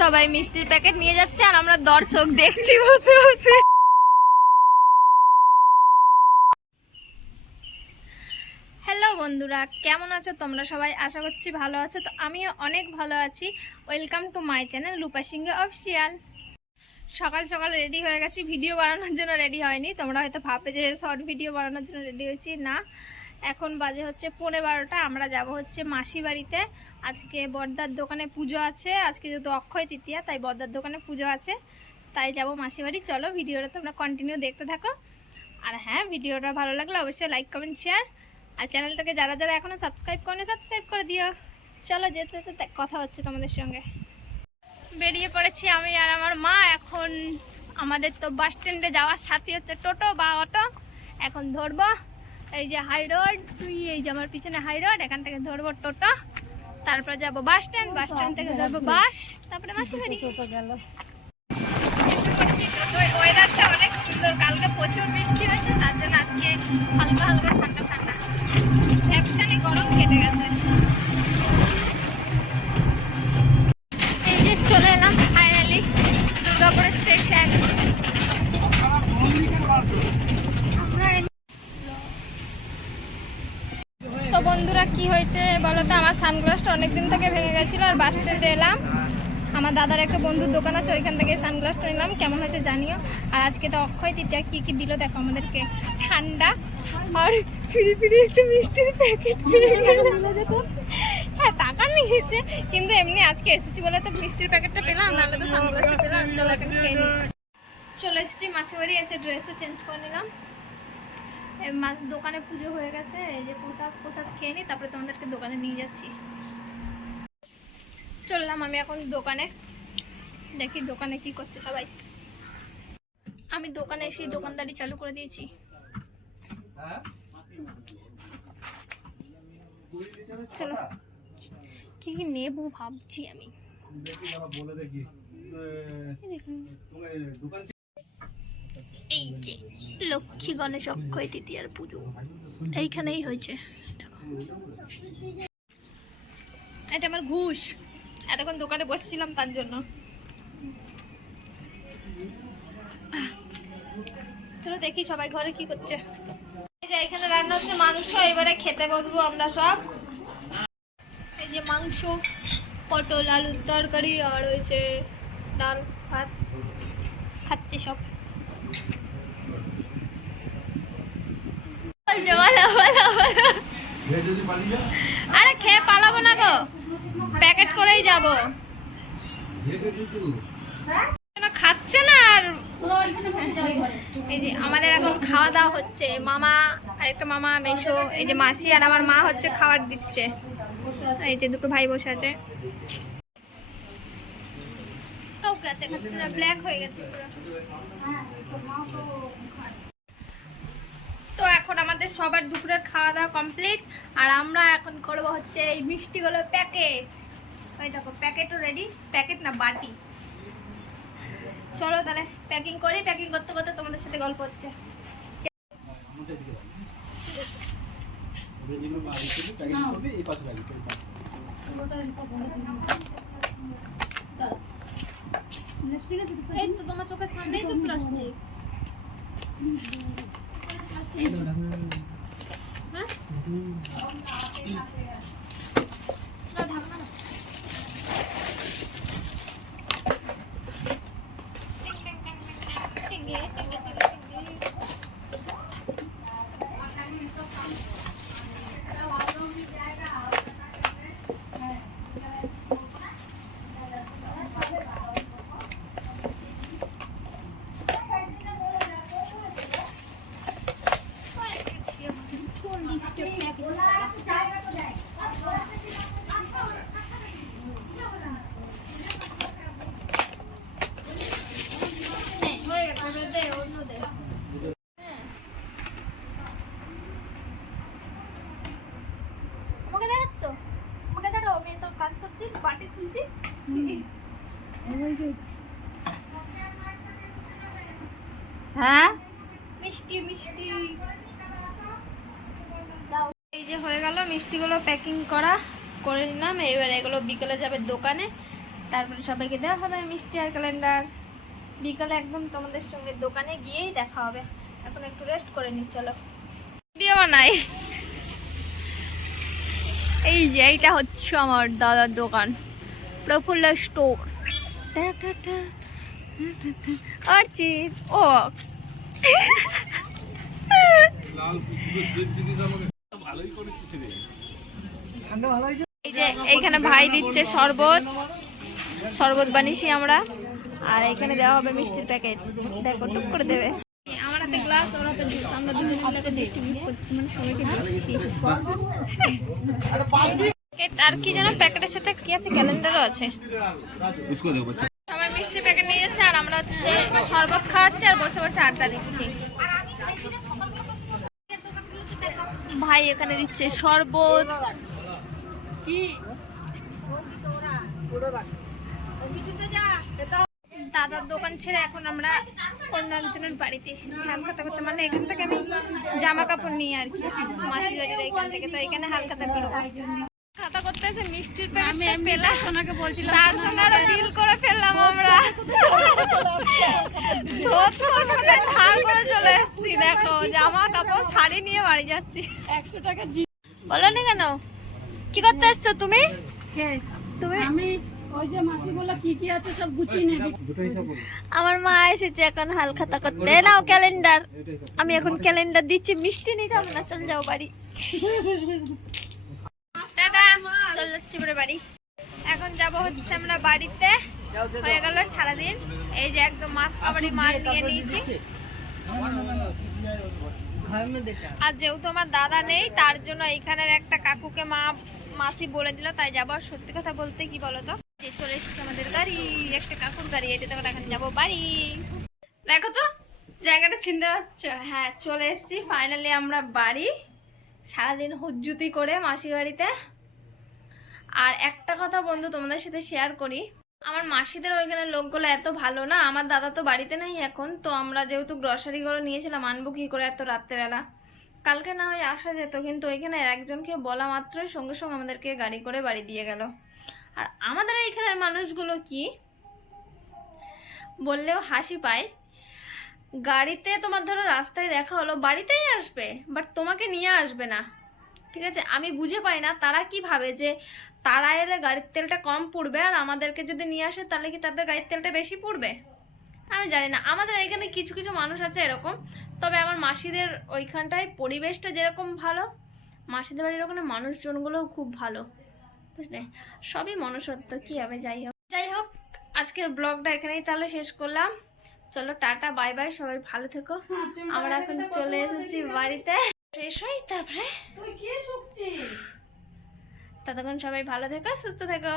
সবাই মিষ্টির প্যাকেট নিয়ে যাচ্ছে আর আমরা দর্শক দেখছি, বসে বসে। হ্যালো বন্ধুরা, কেমন আছো তোমরা সবাই? আশা করছি ভালো আছো। তো আমিও অনেক ভালো আছি। ওয়েলকাম টু মাই চ্যানেল লুকা সিংহে অফিসিয়াল সকাল সকাল রেডি হয়ে গেছি। ভিডিও বানানোর জন্য রেডি হয়নি। তোমরা হয়তো ভাবে যে শর্ট ভিডিও বানানোর জন্য রেডি হয়েছি। না এখন বাজে হচ্ছে পনেরো বারোটা, আমরা যাব হচ্ছে মাসি বাড়িতে। আজকে বর্দার দোকানে পুজো আছে, আজকে যেহেতু অক্ষয় তৃতীয়া, তাই বর্দার দোকানে পুজো আছে, তাই যাব মাসি বাড়ি। চলো ভিডিওটা তোমরা কন্টিনিউ দেখতে থাকো। আর হ্যাঁ ভিডিওটা ভালো লাগলে অবশ্যই লাইক কমেন্ট শেয়ার আর চ্যানেলটাকে যারা যারা এখনও সাবস্ক্রাইব করে সাবস্ক্রাইব করে দিও। চলো যেতে যেতে কথা হচ্ছে তোমাদের সঙ্গে। বেরিয়ে পড়েছি আমি আর আমার মা। এখন আমাদের তো বাস স্ট্যান্ডে যাওয়ার সাথে হচ্ছে টোটো বা অটো। এখন ধরবো। এই যে হাই রোড তুই এই যে আমার পিছনে হাই রোড এখান থেকে ধরবো টোটো, তারপর যাব বাস স্ট্যান্ড বাস স্ট্যান্ড থেকে ধরবো বাস তারপরে মাসি বাড়ি ওয়েদারটা অনেক সুন্দর, কালকে প্রচুর বৃষ্টি হয়েছে, তার জন্য আজকে হালকা হালকা ঠান্ডা ঠান্ডা। গরম কেটে গেছে। চলে এলাম ফাইনালি দুর্গাপুর স্টেশন তো বন্ধুরা কি হয়েছে বলো তো, আমার সানগ্লাসটা অনেক দিন থেকে ভেঙে গেছিল আর বাস স্ট্যান্ডে এলাম। আমার দাদার একটা বন্ধুর দোকান আছে, ওইখান থেকে সানগ্লাসটা নিলাম, কেমন হয়েছে জানিও। আর আজকে তো অক্ষয় তৃতীয়া, কী কী দিল দেখো আমাদেরকে। ঠান্ডা আর ফিরি ফিরি একটা মিষ্টির প্যাকেট হ্যাঁ টাকা নিয়েছে, কিন্তু এমনি আজকে এসেছি বলে তো মিষ্টির প্যাকেটটা পেলাম, নাহলে তো সানগ্লাসটা পেলাম। চলো এখন খেয়ে নিই। চলে এসেছি মাছের বাড়ি, এসে ড্রেসও চেঞ্জ করে নিলাম। দোকানে পুজো হয়ে গেছে এই যে প্রসাদ প্রসাদ খেয়ে নিই তারপরে তোমাদেরকে দোকানে নিয়ে যাচ্ছি। চললাম আমি এখন দোকানে। দেখি দোকানে কি করছে সবাই। আমি দোকানে এসে দোকানদারি চালু করে দিয়েছি। চলো কি কি নেব ভাবছি আমি। দেখুন, এই যে, লক্ষ্মী গণেশ অক্ষয় তৃতীয়ার পুজো। এইখানেই হয়েছে। এটা আমার ঘুষ। এতক্ষণ দোকানে বসেছিলাম তার জন্য। চলো দেখি সবাই ঘরে কি করছে। এই যে এখানে রান্না হচ্ছে মাংস, এবারে খেতে বসবো আমরা সব। এই যে মাংস, পটল, আলুর তরকারি, আর হয়েছে ডাল, ভাত, খাচ্ছে সব। আরে খেয়ে পালাবো না গো। প্যাকেট করেই যাব। খাচ্ছে না আর এই যে আমাদের এখন খাওয়া দাওয়া হচ্ছে। মামা আর একটা মামা মেশো এই যে মাসি আর আমার মা হচ্ছে খাবার দিচ্ছে। এই যে দুটো ভাই বসে আছে। না ব্ল্যাক হয়ে গেছে পুরো। তো এখন আমাদের সবার দুপুরের খাওয়া দাওয়া কমপ্লিট আর আমরা এখন করব হচ্ছে এই মিষ্টিগুলো প্যাকেট ওই দেখো প্যাকেটও রেডি প্যাকেট না বাটি? চলো তাহলে প্যাকিং করি প্যাকিং করতে করতে তোমাদের সাথে গল্প হচ্ছে। এই তো তোমার চোখের সামনেই তো প্লাস্টিক হ্যাঁ না, ঢাকনা না। টিং, টিং, টিং, টিং, টিং, টিঙ্গে, টিঙ্গে, টিঙ্গে, টিঙ্গে। হ্যাঁ, হয়ে গেছে, এবার দে, অন্য দে। হ্যাঁ। আমাকে দেখাচ্ছ? আমাকে দেখাও, আমি তো কাজ করছি, বাটি খুলছি। হ্যাঁ? মিষ্টি মিষ্টি। দাও। এই যে হয়ে গেল মিষ্টিগুলো প্যাকিং করা করে নিলাম। এবার এগুলো বিকেলে যাবে দোকানে। তারপরে সবাইকে দেওয়া হবে মিষ্টি আর ক্যালেন্ডার বিকালে একদম তোমাদের সঙ্গে দোকানে গিয়েই দেখা হবে। এখন একটু রেস্ট করে নি চলো। ভিডিও বানাই। এই যে, এইটা হচ্ছে আমার দাদার দোকান, প্রফুল্ল স্টোর্স। অর্চিত, ও। এই যে, এইখানে ভাই দিচ্ছে শরবত শরবত বানিয়েছি আমরা, আর এখানে দেওয়া হবে মিষ্টির প্যাকেট। দেখো, টুক করে দেবে। হাতে গ্লাস ওর হাতে আমরা দুজন মিলে ডিস্ট্রিবিউট করছি মানে সবাইকে দিচ্ছি। আর কি যেন প্যাকেটের সাথে কি আছে? ক্যালেন্ডারও আছে। সবাই মিষ্টি প্যাকেট নিয়ে যাচ্ছে আর আমরা হচ্ছে শরবত খাওয়াচ্ছি আর বসে বসে আড্ডা দিচ্ছি। ভাই এখানে দিচ্ছে শরবত। কি? দাদার দোকান ছেড়ে এখন আমরা অন্য একজনের বাড়িতে এসেছি। হালখাতা করতে মানে এখান থেকে আমি জামা কাপড় নিই আর কি মাসি বাড়ির এখান থেকে তো এখানে হালখাতা করব। খাতা করতে এসে মিষ্টির প্যাকেট পেলাম সোনাকে বলছিলাম তার সঙ্গে আরও বিল করে ফেললাম আমরা। ধার করে চলে এসেছি দেখো জামা কাপড় শাড়ি নিয়ে বাড়ি যাচ্ছি। একশো টাকা বলো না কেন? কি করতে এসছো তুমি? তুমি আমি ওই যে মাসি বলল কি কি আছে সব গুছিয়ে নেবি আমার মা এসেছে এখন হাল খাতা করতে। নাও ক্যালেন্ডার। আমি এখন ক্যালেন্ডার দিচ্ছি। মিষ্টি নিতে হবে না চল যাও বাড়ি। চল যাচ্ছি বাড়ি। এখন যাব হচ্ছে আমরা বাড়িতে। হয়ে গেল সারাদিন। এই যে একদম মাছ কাবাড়ি মাল নিয়ে নিয়েছি। আর যেহেতু আমার দাদা নেই তার জন্য এইখানের একটা কাকুকে মা মাসি বলে দিল তাই যাব। আর সত্যি কথা বলতে কি বলতো? চলে এসেছে আমাদের গাড়ি। একটা কাকুর গাড়ি এটা এখন যাব বাড়ি। দেখো তো, জায়গাটা চিনতে পারছ? হ্যাঁ চলে এসেছি। ফাইনালি আমরা বাড়ি। সারাদিন হুজ্জুতি করে মাসি বাড়িতে। আর একটা কথা বন্ধু, তোমাদের সাথে শেয়ার করি। আমার মাসিদের ওইখানে লোকগুলো এত ভালো না, আমার দাদা তো বাড়িতে নেই এখন। তো আমরা যেহেতু গ্রসারি গ্রসারিগুলো নিয়েছিলাম, আনব কি করে এত রাত্রেবেলা? কালকে না হয় আসা যেত, কিন্তু ওইখানে একজনকে বলা মাত্রই সঙ্গে সঙ্গে আমাদেরকে গাড়ি করে বাড়ি দিয়ে গেল। আর আমাদের এইখানের মানুষগুলো কি? বললেও হাসি পায়। গাড়িতে তোমার ধরো রাস্তায় দেখা হলো, বাড়িতেই আসবে বাট তোমাকে নিয়ে আসবে না। ঠিক আছে? আমি বুঝে পাই না তারা কি ভাবে যে তারা এলে গাড়ির তেলটা কম পড়বে আর আমাদেরকে যদি নিয়ে আসে তাহলে কি তাদের গাড়ির তেলটা বেশি পড়বে? আমি জানি না। আমাদের এখানে কিছু কিছু মানুষ আছে এরকম, তবে আমার মাসিদের ওইখানটায় পরিবেশটা যেরকম ভালো, মাসিদের বাড়ির ওখানে মানুষজনগুলোও খুব ভালো। সবই মনুষ্যত্ব কি হবে? যাই হোক। যাই হোক আজকের ব্লগটা এখানেই তাহলে শেষ করলাম। চলো টাটা বাই বাই সবাই ভালো থেকো। আমরা এখন চলে এসেছি বাড়িতে। ফ্রেশ হই তারপরে? তুই কি শুকছিস? ততক্ষণ সবাই ভালো থেকো সুস্থ থেকো।